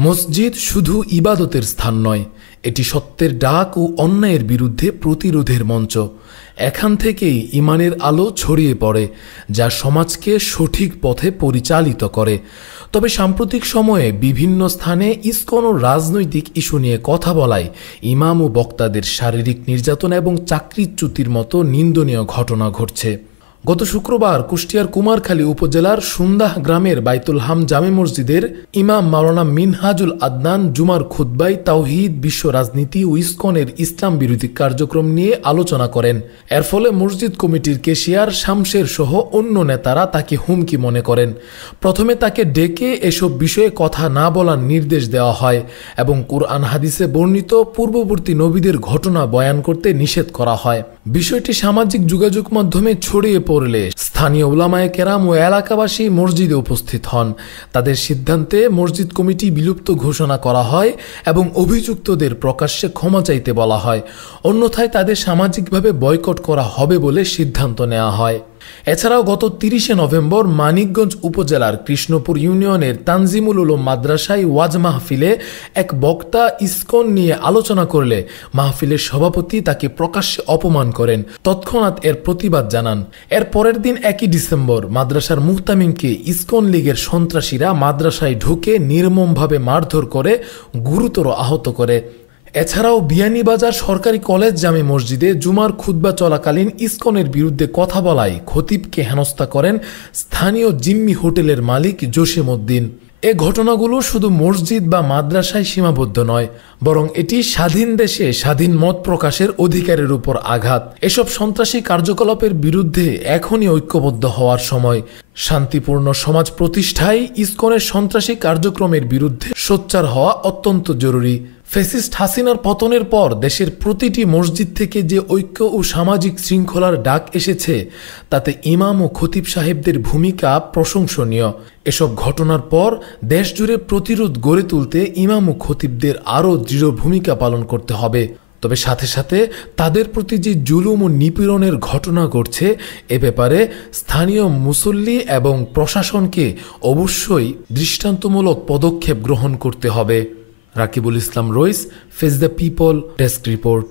মসজিদ শুধু ইবাদতের স্থান নয়, এটি সত্যের ডাক ও অন্যায়ের বিরুদ্ধে প্রতিরোধের মঞ্চ। এখান থেকেই ঈমানের আলো ছড়িয়ে পড়ে, যা সমাজকে সঠিক পথে পরিচালিত করে। তবে সাম্প্রতিক সময়ে বিভিন্ন স্থানে ইসকন ও রাজনৈতিক ইস্যু নিয়ে কথা বলায় ইমাম ও বক্তাদের শারীরিক নির্যাতন এবং চাকরিচ্যুতির মতো নিন্দনীয় ঘটনা ঘটছে। গত শুক্রবার কুষ্টিয়ার কুমারখালী উপজেলার সুন্দাহ গ্রামের বাইতুল হাম জামে মসজিদের ইমাম মাওলানা মিনহাজুল আদনান জুমার খুতবায় তাওহীদ, বিশ্ব রাজনীতি ও ইসকনের ইসলাম বিরোধী কার্যক্রম নিয়ে আলোচনা করেন। এর ফলে মসজিদ কমিটির কেশিয়ার শামশের সহ অন্য নেতারা তাকে হুমকি মনে করেন। প্রথমে তাকে ডেকে এসব বিষয়ে কথা না বলার নির্দেশ দেওয়া হয় এবং কুরআন হাদিসে বর্ণিত পূর্ববর্তী নবীদের ঘটনা বয়ান করতে নিষেধ করা হয়। বিষয়টি সামাজিক যোগাযোগ মাধ্যমে ছড়িয়ে পড়লে স্থানীয় উলামায়ে কেরাম ও এলাকাবাসী মসজিদে উপস্থিত হন। তাদের সিদ্ধান্তে মসজিদ কমিটি বিলুপ্ত ঘোষণা করা হয় এবং অভিযুক্তদের প্রকাশ্যে ক্ষমা চাইতে বলা হয়। অন্যথায় তাদের সামাজিকভাবে বয়কট করা হবে বলে সিদ্ধান্ত নেওয়া হয়। এছাড়াও গত 30শে নভেম্বর মানিকগঞ্জ উপজেলার কৃষ্ণপুর ইউনিয়নের তানজিমুল উলুম মাদ্রাসায় ওয়াজ মাহফিলে এক বক্তা ইসকন নিয়ে আলোচনা করলে মাহফিলের সভাপতি তাকে প্রকাশ্যে অপমান করেন। তৎক্ষণাৎ এর প্রতিবাদ জানান। এর পরের দিন 1 ডিসেম্বর মাদ্রাসার মুহতামিমকে ইসকন লীগের সন্ত্রাসীরা মাদ্রাসায় ঢুকে নির্মমভাবে মারধর করে গুরুতর আহত করে। এছাড়াও বিয়ানীবাজার সরকারি কলেজ জামে মসজিদে জুমার খুতবা চলাকালীন ইসকনের বিরুদ্ধে কথা বলায় খতিবকে হেনস্থা করেন স্থানীয় জিম্মি হোটেলের মালিক জসিম উদ্দিন। এ ঘটনাগুলো শুধু মসজিদ বা মাদ্রাসায় সীমাবদ্ধ নয়, বরং এটি স্বাধীন দেশে স্বাধীন মত প্রকাশের অধিকারের উপর আঘাত। এসব সন্ত্রাসী কার্যকলাপের বিরুদ্ধে এখনই ঐক্যবদ্ধ হওয়ার সময়। শান্তিপূর্ণ সমাজ প্রতিষ্ঠায় ইসকনের সন্ত্রাসী কার্যক্রমের বিরুদ্ধে সোচ্চার হওয়া অত্যন্ত জরুরি। ফ্যাসিস্ট হাসিনার পতনের পর দেশের প্রতিটি মসজিদ থেকে যে ঐক্য ও সামাজিক শৃঙ্খলার ডাক এসেছে, তাতে ইমাম ও খতিব সাহেবদের ভূমিকা প্রশংসনীয়। এসব ঘটনার পর দেশজুড়ে প্রতিরোধ গড়ে তুলতে ইমাম ও খতিবদের আরও দৃঢ় ভূমিকা পালন করতে হবে। তবে সাথে সাথে তাদের প্রতি যে জুলুম ও নিপীড়নের ঘটনা ঘটছে, এ ব্যাপারে স্থানীয় মুসল্লি এবং প্রশাসনকে অবশ্যই দৃষ্টান্তমূলক পদক্ষেপ গ্রহণ করতে হবে। Rakibul Islam Rois, Face the People, desk report.